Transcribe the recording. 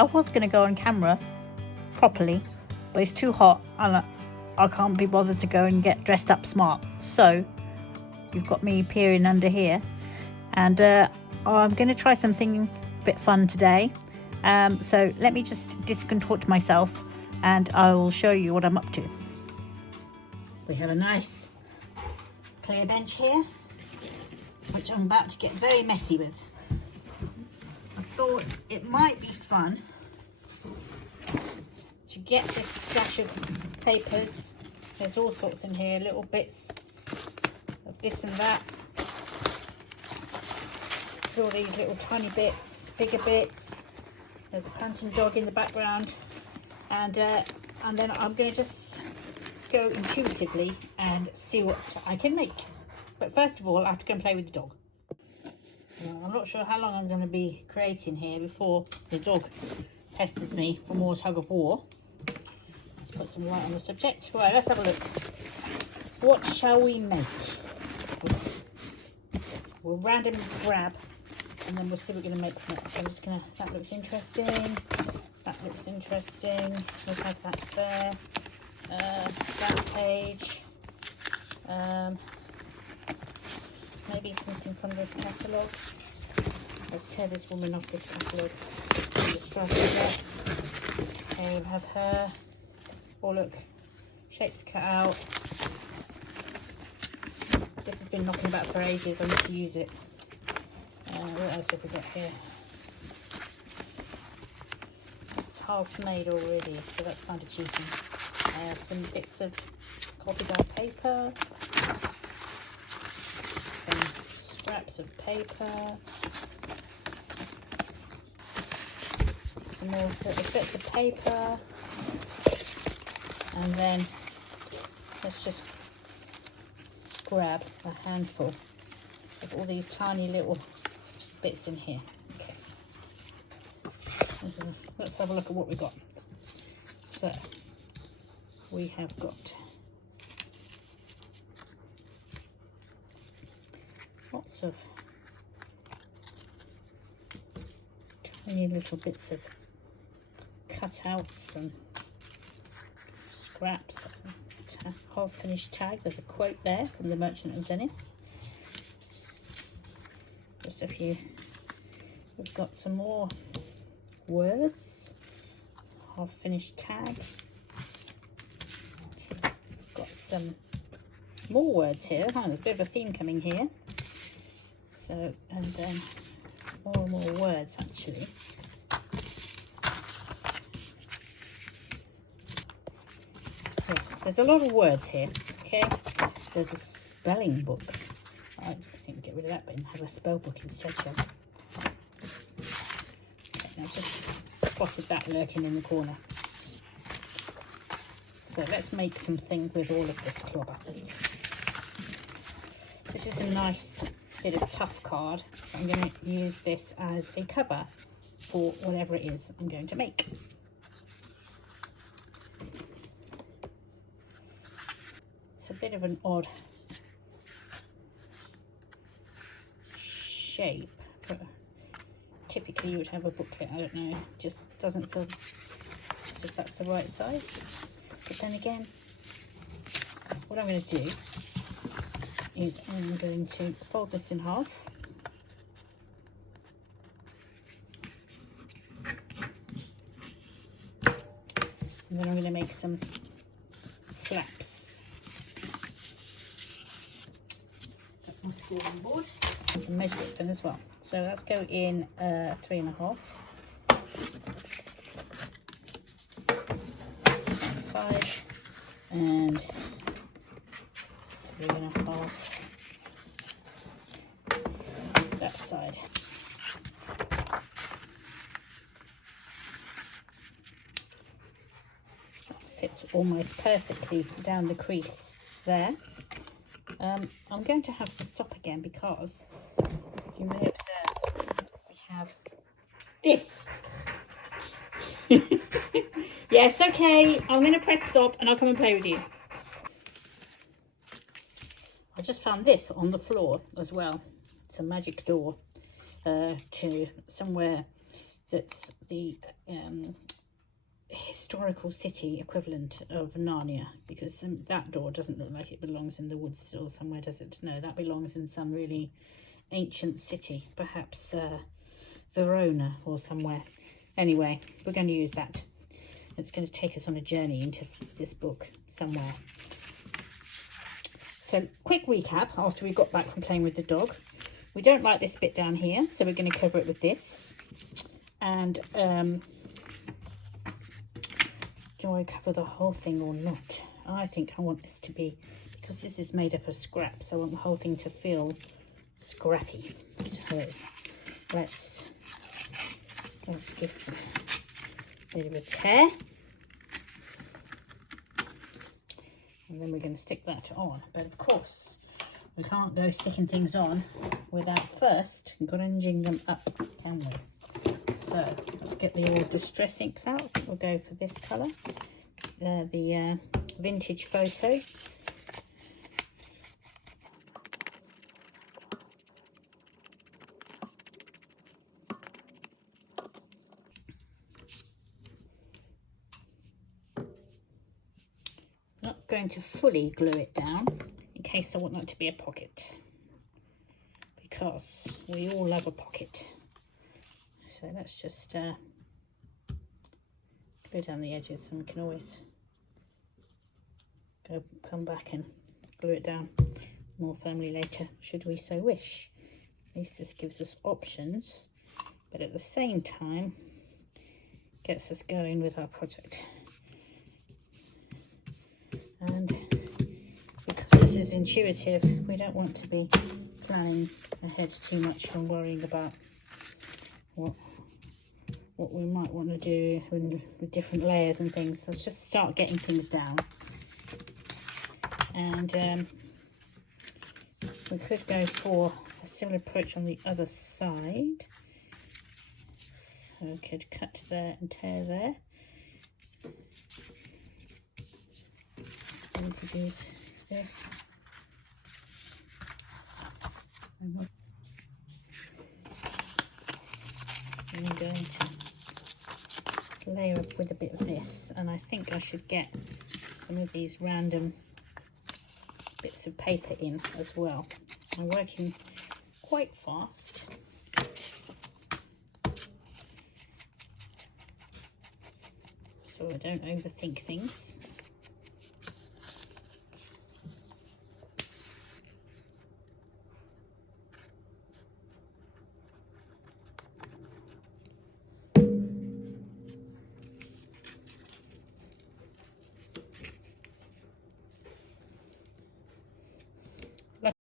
I was going to go on camera properly, but it's too hot and I can't be bothered to go and get dressed up smart. So you've got me peering under here, and I'm going to try something a bit fun today. So let me just discontort myself and I will show you what I'm up to. We have a nice clear bench here, which I'm about to get very messy with. I thought it might be fun to get this stash of papers. There's all sorts in here, little bits of this and that. All these little tiny bits, bigger bits. There's a panting dog in the background, and then I'm going to just go intuitively and see what I can make. But first of all, I have to go and play with the dog. I'm not sure how long I'm going to be creating here before the dog pesters me for more tug of war. Let's put some light on the subject. Right, let's have a look. What shall we make? We'll randomly grab and then we'll see what we're going to make from it. So I'm just going to, that looks interesting. That looks interesting. We'll have that there. That page. Maybe something from this catalogue. Let's tear this woman off this catalogue. Yes. Okay, we'll have her. Oh look, shapes cut out. This has been knocking about for ages. I need to use it. What else have we got here? It's half made already, so that's kind of cheeky. Some bits of coffee dye paper. Some scraps of paper. Some more little bits of paper. And then let's just grab a handful of all these tiny little bits in here. Okay. Let's have a look at what we got. So we have got lots of tiny little bits of cutouts and scraps, half finished tag. There's a quote there from the Merchant of Venice. Just a few. We've got some more words, half finished tag. We've got some more words here. There's a bit of a theme coming here. So, and then more and more words actually. There's a lot of words here, okay? There's a spelling book. I think we'll get rid of that bit and have a spell book instead, shall we? Okay, I've just spotted that lurking in the corner. So let's make something with all of this clobber. This is a nice bit of tough card. I'm going to use this as a cover for whatever it is I'm going to make. A bit of an odd shape, but typically you would have a booklet. I don't know, just doesn't feel as if that's the right size. But then again, what I'm going to do is I'm going to fold this in half. And then I'm going to make some flaps. On board. You can measure it then as well. So let's go in 3.5. That side and 3.5 that side. That fits almost perfectly down the crease there. I'm going to have to stop again because you may observe we have this. Yes, okay, I'm going to press stop and I'll come and play with you. I just found this on the floor as well. It's a magic door to somewhere that's the historical city equivalent of Narnia, because that door doesn't look like it belongs in the woods or somewhere, does it? No, that belongs in some really ancient city, perhaps Verona or somewhere. Anyway, we're going to use that. It's going to take us on a journey into this book somewhere. So, quick recap after we got back from playing with the dog. We don't like this bit down here, so we're going to cover it with this. And do I cover the whole thing or not? I think I want this to be, because this is made up of scraps, I want the whole thing to feel scrappy. So let's give a bit of a tear. And then we're going to stick that on. But of course, we can't go sticking things on without first grunging them up, can we? So let's get the old distress inks out. We'll go for this colour, the vintage photo. Not going to fully glue it down in case I want that to be a pocket, because we all love a pocket. So let's just glue down the edges, and we can always come back and glue it down more firmly later, should we so wish. At least this gives us options, but at the same time gets us going with our project. And because this is intuitive, we don't want to be planning ahead too much and worrying about what we might want to do with different layers and things. Let's just start getting things down. And we could go for a similar approach on the other side. So we could cut there and tear there. We could use this. I'm going to layer up with a bit of this, and I think I should get some of these random bits of paper in as well. I'm working quite fast, so I don't overthink things.